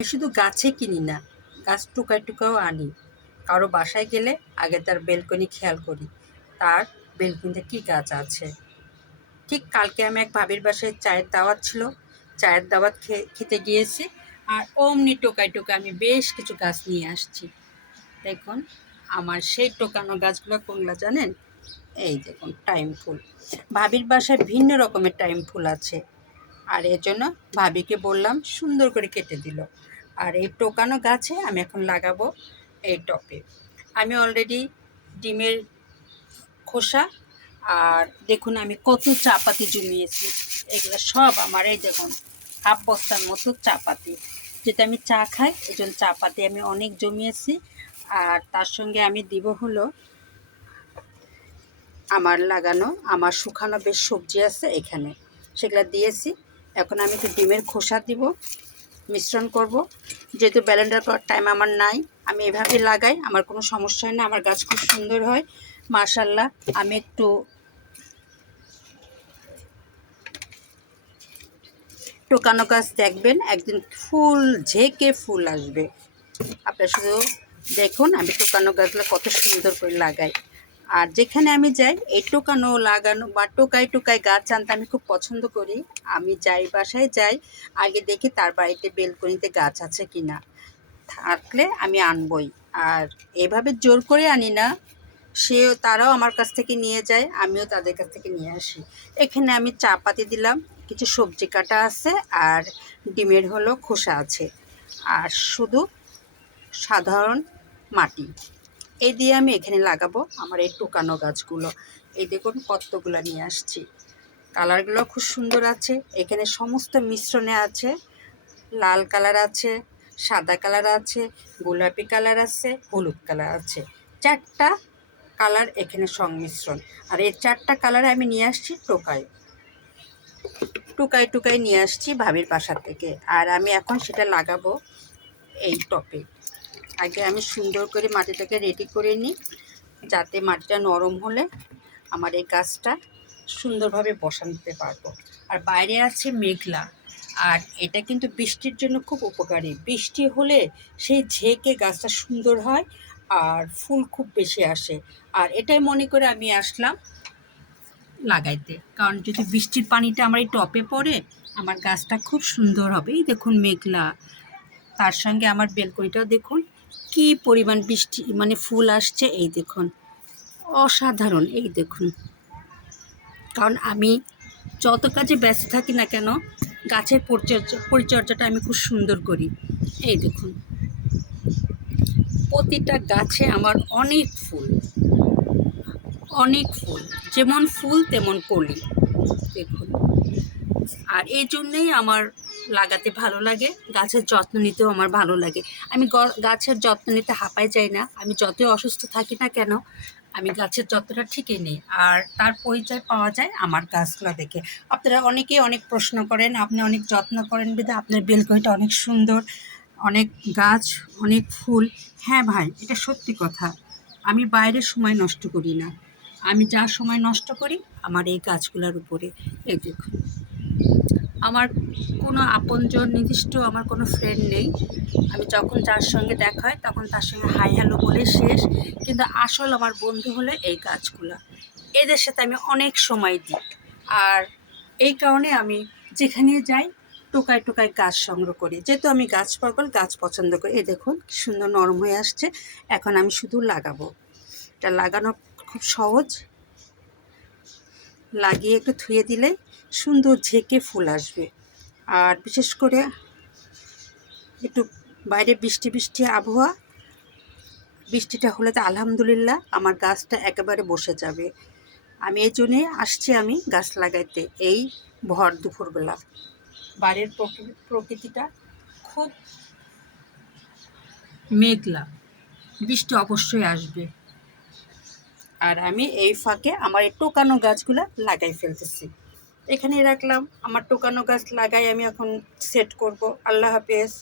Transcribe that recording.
আমি শুধু গাছে কিনি না, গাছ টুকায় টুকাও আনি। কারো বাসায় গেলে আগে তার বেলকনি খেয়াল করি, তার বেলকনিতে কী গাছ আছে। ঠিক কালকে আমি এক ভাবির বাসায় চায়ের দাওয়াত ছিল, চায়ের দাওয়াত খেতে গিয়েছি, আর অমনি টোকায় টোকায় আমি বেশ কিছু গাছ নিয়ে আসছি। দেখুন আমার সেই টোকানো গাছগুলো কোনগুলো জানেন? এই দেখুন টাইম ফুল। ভাবির বাসায় ভিন্ন রকমের টাইম ফুল আছে, আর এর জন্য ভাবিকে বললাম, সুন্দর করে কেটে দিল। আর এই টোকানো গাছে আমি এখন লাগাবো এই টপে। আমি অলরেডি ডিমের খোসা আর দেখুন আমি কত চা পাতি জমিয়েছি। এগুলো সব আমার, এই দেখুন হাফ বস্তার মতো চা পাতি, যেটা আমি চা খাই, এই জন্য চা পাতি আমি অনেক জমিয়েছি। আর তার সঙ্গে আমি দিব হলো আমার লাগানো, আমার শুকানো বেশ সবজি আছে এখানে, সেগুলো দিয়েছি। এখন আমি একটু ডিমের খোসা দিব, মিশ্রণ করব। যেহেতু ব্লেন্ডার করার টাইম আমার নাই, আমি এভাবেই লাগাই, আমার কোনো সমস্যা হয় না, আমার গাছ খুব সুন্দর হয় মাশাআল্লাহ। আমি একটু টোকানো গাছ দেখবেন একদিন ফুল ঝেঁকে ফুল আসবে। আপনারা শুধু দেখুন আমি টোকানো গাছগুলো কত সুন্দর করে লাগাই। আর যেখানে আমি যাই এই টোকানো লাগানো বা টোকায় টোকায় গাছ আনতে আমি খুব পছন্দ করি। আমি যাই বাসায় যাই, আগে দেখি তার বাড়িতে বেলকনিতে গাছ আছে কি না, থাকলে আমি আনবই। আর এভাবে জোর করে আনি না, তারাও আমার কাছ থেকে নিয়ে যায়, আমিও তাদের কাছ থেকে নিয়ে আসি। এখানে আমি চা পাতি দিলাম, কিছু সবজি কাটা আছে, আর ডিমের হলো খোসা আছে, আর শুধু সাধারণ মাটি। এই দিয়ে আমি এখানে লাগাবো আমার এই টোকানো গাছগুলো। এই দেখুন কতগুলো নিয়ে আসছি, কালারগুলো খুব সুন্দর আছে। এখানে সমস্ত মিশ্রণে আছে, লাল কালার আছে, সাদা কালার আছে, গোলাপি কালার আছে, হলুদ কালার আছে, চারটা কালার এখানে সংমিশ্রণ। আর এই চারটা কালারে আমি নিয়ে আসছি টোকায় টুকায় টুকায় নিয়ে আসছি ভাবির বাসা থেকে। আর আমি এখন সেটা লাগাবো এই টপে। আগে আমি সুন্দর করে মাটিটাকে রেডি করে নিই, যাতে মাটিটা নরম হলে আমার এই গাছটা সুন্দরভাবে বসাতে পারবো। আর বাইরে আছে মেঘলা, আর এটা কিন্তু বৃষ্টির জন্য খুব উপকারী। বৃষ্টি হলে সেই ঝেঁকে গাছটা সুন্দর হয় আর ফুল খুব বেশি আসে। আর এটাই মনে করে আমি আসলাম লাগাইতে, কারণ যদি বৃষ্টির পানিটা আমার এই টপে পড়ে আমার গাছটা খুব সুন্দর হবে। এই দেখুন মেঘলা, তার সঙ্গে আমার বেলকনিটাও দেখুন কি পরিমাণ বৃষ্টি মানে ফুল আসছে। এই দেখুন অসাধারণ, এই দেখুন। কারণ আমি যত কাজে ব্যস্ত থাকি না কেন, গাছের পরিচর্যাটা আমি খুব সুন্দর করি। এই দেখুন প্রতিটা গাছে আমার অনেক ফুল, অনেক ফুল, যেমন ফুল তেমন কলি, দেখুন। আর এই জন্যেই আমার লাগাতে ভালো লাগে, গাছের যত্ন নিতেও আমার ভালো লাগে। আমি গাছের যত্ন নিতে হাঁপাই যাই না, আমি যতই অসুস্থ থাকি না কেন আমি গাছের যত্নটা ঠিকই নিই। আর তার পরিচয় পাওয়া যায় আমার গাছগুলো দেখে। আপনারা অনেকেই অনেক প্রশ্ন করেন, আপনি অনেক যত্ন করেন বিধে আপনার বেলকনিটা অনেক সুন্দর, অনেক গাছ, অনেক ফুল। হ্যাঁ ভাই, এটা সত্যি কথা। আমি বাইরের সময় নষ্ট করি না, আমি যা সময় নষ্ট করি আমার এই গাছগুলোর উপরে। এই দেখুন আমার কোনো আপনজন নির্দিষ্ট আমার কোনো ফ্রেন্ড নেই। আমি যখন যার সঙ্গে দেখা হয় তখন তার সঙ্গে হাই হ্যালো বলে শেষ। কিন্তু আসল আমার বন্ধু হলো এই গাছগুলো, এদের সাথে আমি অনেক সময় দিই। আর এই কারণে আমি যেখানে যাই টোকায় টোকায় গাছ সংগ্রহ করি, যেহেতু আমি গাছ পাগল, গাছ পছন্দ করি। এই দেখুন সুন্দর নরম হয়ে আসছে, এখন আমি শুধু লাগাবো। এটা লাগানো খুব সহজ, লাগিয়ে একটু ধুয়ে দিলে সুন্দর ঝেঁকে ফুল আসবে। আর বিশেষ করে একটু বাইরে বৃষ্টি বৃষ্টি আবহাওয়া, বৃষ্টিটা হলে তো আলহামদুলিল্লাহ আমার গাছটা একেবারে বসে যাবে। আমি এই জন্যে আসছি আমি গাছ লাগাইতে এই ভর দুপুরবেলা। বাইরের প্রকৃতিটা খুব মেঘলা, বৃষ্টি অবশ্যই আসবে। আর আমি এই ফাঁকে আমার এই টোকানো গাছগুলো লাগাই ফেলতেছি। এখানেই রাখলাম, আমার টোকানো গাছ লাগাই আমি এখন সেট করব। আল্লাহ হাফেজ।